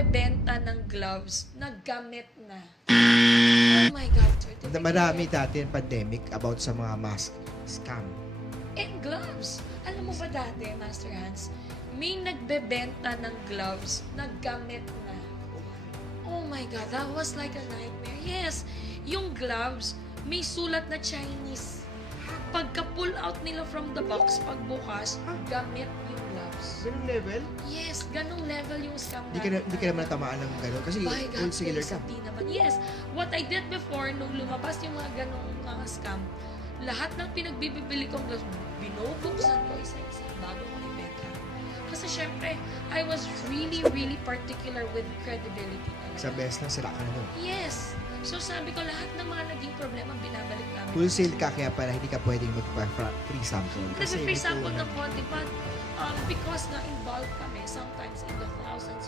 nagbebenta ng gloves na gamit na. Oh my God, certificate. Marami dati yung pandemic about sa mga mask scam. And gloves. Alam mo ba dati, Master Hans, may nagbebenta ng gloves na gamit na. Oh my God, that was like a nightmare. Yes, yung gloves, may sulat na Chinese. Pagka-pull out nila from the box, pagbukas, gamit yung gloves. Ganun level? Yes, ganong level yung scam Hindi ka naman natamaan ng gano'n kasi By God, wholesaler please, ka. hindi naman. Yes, what I did before, nung lumabas yung mga ganong mga scam, lahat ng pinagbibili kong gloves, binubuksan ko isa-isa bago ko ibenta. Kasi syempre, I was really, really particular with credibility. Sa best lang sila ka na doon. Yes. So sabi ko, lahat ng mga naging problema, binabalik namin. Wholesale ka kaya pala hindi ka pwedeng mag-free sample. Kasi free ito, sample ng konti, but because na involved kami, sometimes in the thousands